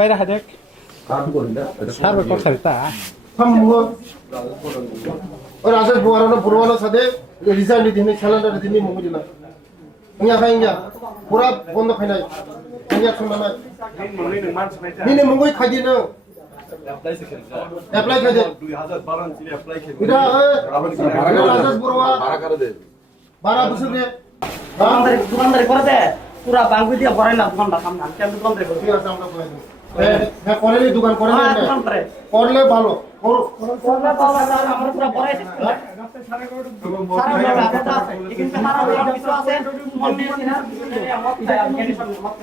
বাইরে হাদেক সার্ভে করছে তা রাজেশ বুয়ারানো বুড়ানো সাথে রিজাইন দিনে স্যালান্ডার দিনে মুখ দিনা ইয়া খাই ইয়া পুরা বন্ধ খাই নাই ইয়া শুননা না দিনে মুখ খাই দিনা অ্যাপ্লাই খাই দে 2012 থেকে অ্যাপ্লাই খাই এটা রাজেশ বুড়া ভাড়া করে দে ভাড়া বসে দে দোকানদারি করে দে পুরা বাঙ্গি দিয়ে ভরে না দোকানটা সামনে কেন দোকানদারি করে ঠিক আছে আমরা করে দেব হ্যাঁ করলে দোকান করে হ্যাঁ না দোকান করে করলে ভালো করো করলে ভালো আমরা পুরা ভরে দিচ্ছি সারা বড় কথা আছে কিন্তু সারা বড় কিছু আছে মন দিয়ে না মত খায় কন্ডিশন মত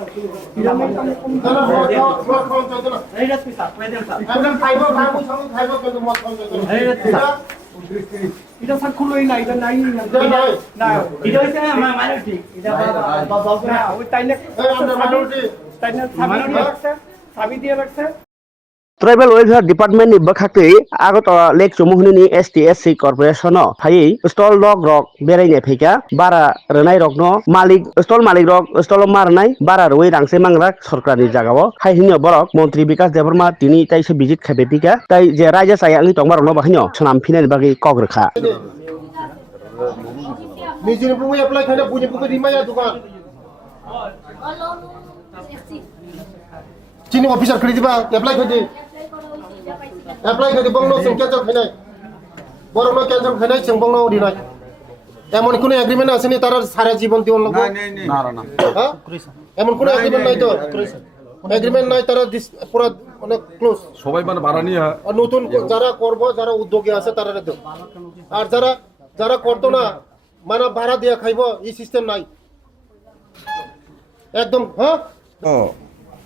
এই রাত পিসা কই দেন স্যার একদম খাইবো খাইবো সব খাইবো কিন্তু মত খাইবো এই রাত পিসা এটা সাকুলই না এটা নাই না এটা হইছে আমার মাইনরিটি এটা দল করে ওই তাইনে এই আমরা মাইনরিটি তাইনে সাবি দিয়ে রাখছে ट्राइबल वेलफेयर डिपार्टमेंट नि बखाखै आगत लेक चमुहनि STSC कर्पोरेशन फायै स्टल डग रक बेरायने फैका बारा रनाय रकनो मालिक स्टल मालिक रक स्टल मारनाय बारा रवै रांसे मांग्रा सरकारनि जागाव हायहिनो बरक मंत्री विकास देबरमा तिनि ताइसे विजिट खाबेतिका ताइ जे रायजा सायानि तंबारनो बाखिनो सनाम फिनानि बागै कग्रखा निजिनि बुङै एप्लाइ खायना बुनि बुङै रिमाया दुकान चिनि अफिसार खरि दिबा एप्लाइ खायदि एप्लाइ खायदि बंनो जों केन्सेल खायनाय बरनो केन्सेल खायनाय जों बंनो दिनाय এমন কোন এগ্রিমেন্ট আছে নি তারা সারা জীবন দিওন লাগবে না না হ্যাঁ এমন কোন এগ্রিমেন্ট নাই তো এগ্রিমেন্ট নাই তারা পুরো মানে ক্লোজ সবাই মানে ভাড়া নিয়ে আর নতুন যারা করব যারা উদ্যোগী আছে তারা দেব আর যারা যারা করতো না মানে ভাড়া দিয়া খাইবো এই সিস্টেম নাই একদম হ্যাঁ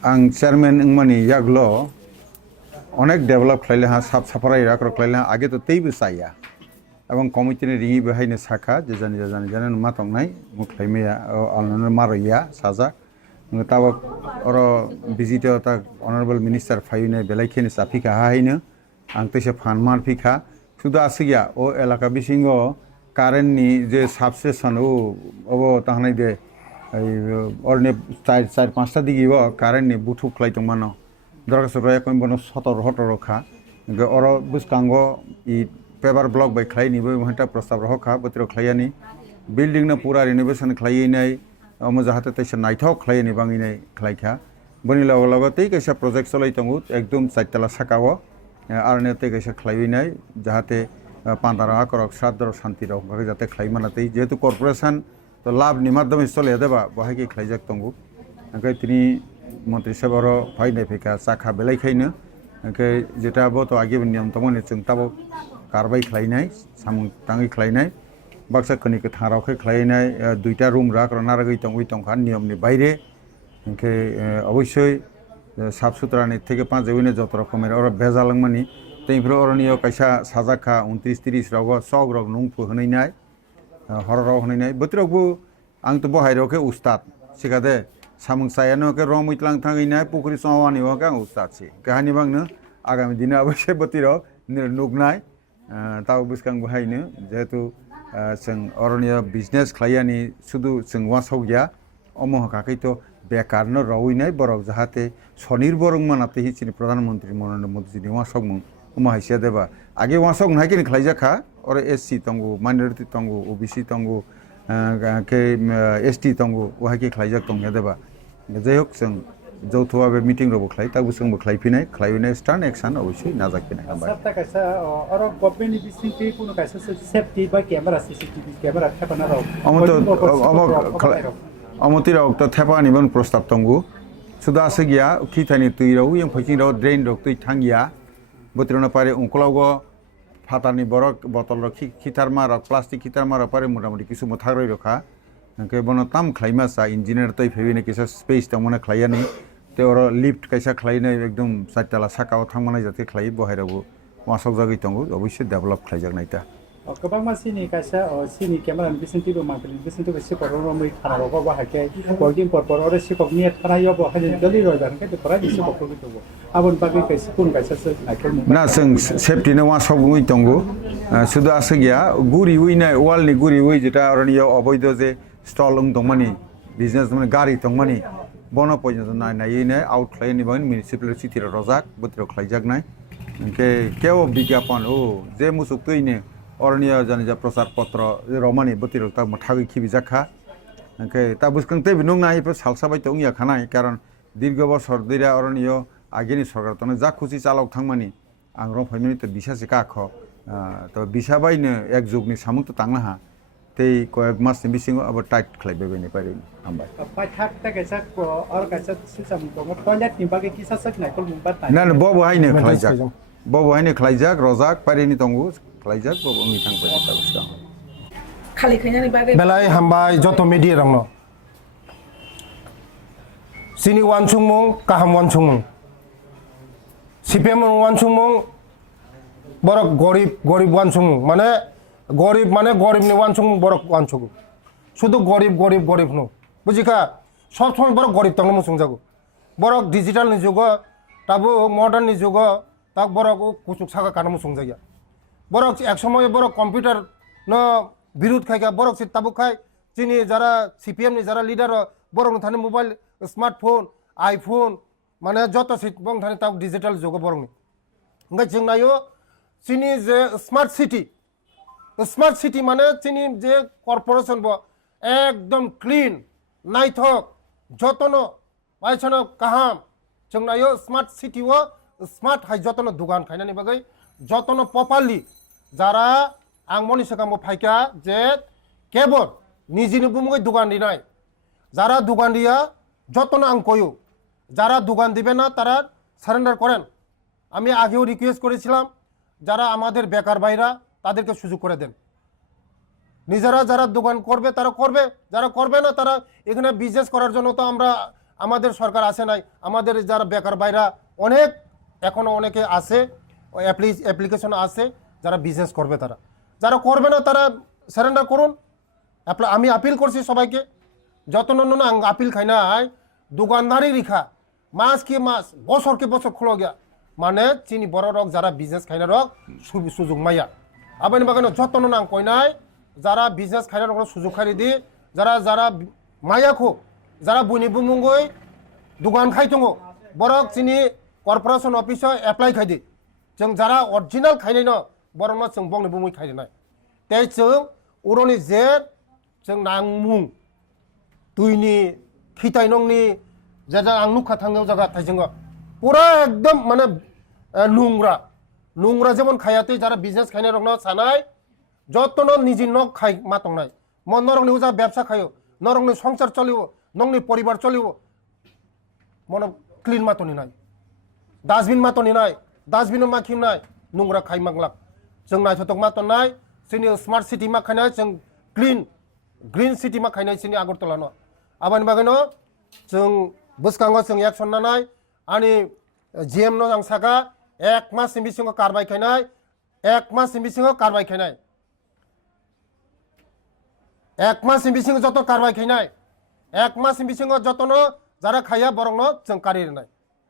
आं चेयरमैन इंगमानी यागलो अनेक डेवलप खाइले हा साफ साफाराय राखर खाइले आगे तो तेइबो साया एवं कमिटी ने रिङि बेहायनो साखा जे जानि मा तंनाय मुख्लाइमेया आलनो मारैया साजा ताब अर विजिट ता ऑनरेबल मिनिस्टर फाइने बेलाइखेनि साफिका हायनो आं तैसे फानमार फिखा सुदा आसिया ओ एलाका बिसिंगो कारेन्टनि जे साबस्टेशन ओ ताहनाय दे अरने चार पाँचटा दिगिबो कारेन्टनि बुथु खलाय दंमानो दरखासरया कोन बनो 17 18 खा अर बुसकांगो इ पेपर ब्लक बाय खलायनिबो महता प्रस्ताव रखा बोथोर खलायनि बिल्डिंग न पूरा रिनोवेशन खलायनाय अम जाहाते तैसे नायथाव खलायनि बाङिनाय खलायखा बनि लग तै कैसा प्रोजेक्ट चलाय दंगु एकदम साइतला साकावो आरने तै कैसा खलायनाय जाहाते पान्दारा करक सादर शान्ति रक बागै जाते खलायमाना तै जेतु कर्पोरेशन तो लाभ नि माध्यमे चले देबा बहायके खलायजाक दंगु ओंखाय तिनि मन्त्री साहेबर फायनाय फैका साखा बेलायखायनो ओंखाय जेटाबो तो आगे नियम तमने जों ताबो कारबाय खलायनाय सामुं ताङै खलायनाय बाक्सा खनिखौ थारावखै खलायनाय दुइटा रुम राख नारागै तंगै तंखा नियमनि बायरे ओंखाय अबশ্যই साफ सुथरानि থেকে पाँच जैने जत रकमेर और बेजालांमानि तैफ्रो अरनियो कैसा साजाखा 29 30 राव सग रग नुं फोहनैनाय हरराव होनाय बोथोरावबो आं तो बहायरावके उस्ताद सिखादे सामुं सायानो के रमितलां थांगैनाय पुखुरि सवानि वाके आं उस्ताद से कहानि बांनो आगामी दिन अवश्य बोथोराव नुगनाय ताव बुसकां बहायनो जेहेतु जों अरनिया बिजनेस खलायानि सुदु जों वासाव गया अमहकाखै तो बेकारनो रावैनाय बरक जाहाते स्वनिर्भर मानाते हिचिनि प्रधानमंत्री नरेंद्र मोदी नि वासाव मुं उमाहायसिया देबा आगे वासाव नायकिनि खलायजाखा और SC तंगु माइनॉरिटी तंगु OBC तंगु के ST तंगु वहाके खलायजाक तंग देबा जयक जों जौथवा बे मीटिंग रबो खलाय ताबो जोंबो खलायफिनाय स्टार्न एक्शन अवश्य नाजाकिनाय हाबाय सबटा कैसा और गवर्नमेंट बिसिंग के कोनो कैसा safety by camera CCTV camera थापाना राव अमतिराव त थापानि बन प्रस्ताव तंगु सुदा सगिया खिथानि तुइराव यं फैसिंराव ड्रेन रक तुइ थांगिया बोत्रना पारे अंकलावगो फातानि बरक बतल रखि खिथार मार प्लास्टिक खिथार मार पारे मोटामोटी किसु मथाग्रै रखा ओंके बनो ताम खलाइमासा इंजिनियर तै फेबिने किसा स्पेस तमने खलायानि ते और लिफ्ट कैसा खलायने एकदम साइतला साकाव थांमानाय जाते खलाय बहायरावबो वासाव जागै तंगु अवश्य डेभलप खलायजागनायता गोबां मानसिनि कैसा सिनि कैमरा बिसिंटिबो माबेनि बिसिंटिबो सिकरनो मै थानाबो बाहायके वर्किं पर्पर और सिककनि थानायाव बाहाय जलि रयबान के फरा सिककखौ दंगो आबन बागै कैसा कुन कैसा नायखौ ना जों सेफ्टि न वासाव गै तंगु सुदु आसगिया गुरि उइनाय वालनि गुरि उइ जेटा अरनियाव अबैध जे स्टल दंमानि बिजनेस माने गारि दंमानि bono pojant nai nai ne out claim ni ban municipal city rojak botro khlaijak nai ke keo bigyapon o je musuk tuine orniya janija prasar potro romani botro ta mathagi khibijakha ke ta buskang te binung nai pe salsa bai tong ya khanai karon dirgho bosor dira orniyo ageni sarkar tone ja khushi chalok thangmani angrong phaimani to bisase ka kho to bisabaino ek jugni samung to tangna ha tei koyak mas ni bisingo abo tight khlaibe beni pari ambai paithak ta kaisa ko or kaisa susam ko toilet ni bagi kisa sak nai kol mumbat nai na bobo haine khlaijak bobo haine khlaijak rojak parini tongu khlaijak bobo ngi tang pai ta buska খালি খাইনানি বাগে belai hambai joto media rangno sini wansungmung kaham wansungmung CPM wansungmung borok গরিব wansungmung মানে গরিব নি wansungmung borok wansungmung শুধু গরিব no বুঝিকা সব সময় বড় গরিব তংনো মুসুংজাগো বড় ডিজিটাল নি যুগ তাবো মডার্ন নি যুগ তাক বড় কুচুক সাকা কানো মুসুংজাগিয়া বড় এক সময় বড় কম্পিউটার ন বিরোধ খাইকা বড় সে তাবো খাই চিনি যারা সিপিএম নি যারা লিডার বড় থানে মোবাইল স্মার্টফোন আইফোন মানে যত সিট বং থানে তাক ডিজিটাল যুগ বড় নি ওঙ্গাই जों नायो চিনি যে স্মার্ট সিটি মানে চিনি যে কর্পোরেশন ব একদম ক্লিন নাইথক যতনো পাইছনো কাহাম जों नायो স্মার্ট সিটি ও স্মার্ট হাই যতনো দোকান খাইনানি বাগै যতনো প্রপারলি যারা আং মনি সকামো ফাইকা যে কেবল নিজিনি বুমগৈ দোকান দিনাই যারা দোকান দিয়া যতনো আং কয়ু যারা দোকান দিবে না তারা সারেন্ডার করেন আমি আগেও রিকোয়েস্ট করেছিলাম যারা আমাদের বেকার ভাইরা তাদেরকে সুযোগ করে দেন নিজেরা যারা দোকান করবে তারা করবে যারা করবে না তারা এখানে বিজনেস করার জন্য তো আমরা আমাদের সরকার আসে নাই আমাদের যারা বেকার ভাইরা অনেক এখনো অনেকে আছে অ্যাপ্লিকেশন আছে যারা বিজনেস করবে তারা যারা করবে না তারা সারেন্ডার করুন আমি আপিল করছি সবাইকে যত না আপিল খাই নাই দোকানদারি রেখা মাস কি মাস বছর কি বছর খোলো গিয়া মানে চিনি বড় রক যারা বিজনেস খাইনা রক সুযোগ মাইয়া আবার বাগানো যত্ন নাং কইনাই যারা বিজনেস খাইনা রক সুযোগ খাই দি যারা মাইয়াখো যারা বইনি বুমুঙ্গই দোকান খাইতঙ্গ বরক চিনি কর্পোরেশন অফিসে এপ্লাই খাইদি जों যারা অরিজিনাল খাইনাই ন বরং जों বংনি বুমুই খাইनाय তাই जों उरनि जे जों नांमुं दुइनि खिथाय नंनि जा आं नुखा थांनायाव जागा थाय जोङो পুরা একদম মানে নোংরা যেমন খাইয়াতে যারা বিজনেস খাইনে রং সানাই যতন নিজে নখ খাই মাতং নাই নরংনি যা ব্যবসা খাইও নরংনি সংসার চলিব নংনি পরিবার চলিব মনে ক্লিন মাতনি নাই ডাস্টবিন মাতনি নাই ডাস্টবিন মাখিম নাই নোংরা খাই মাংলাক जों नायथ'थक मातन নাই जोंनि स्मार्ट सिटी मा खायनाय जों ग्रीन सिटी मा खायनाय जोंनि आगरतला न आबानि बागैनो जों बुसकांगो जों एक्सन नानाय आनि जिएम नो आं सागा एक मास बिसिङाव कारबाय खायनाय एक मास बिसिङाव कारबाय खायनाय एक मास बिसिङाव जत कारबाय खायनाय एक मास बिसिङाव जतनो যারা খাইয়া বরং जों কারিनाय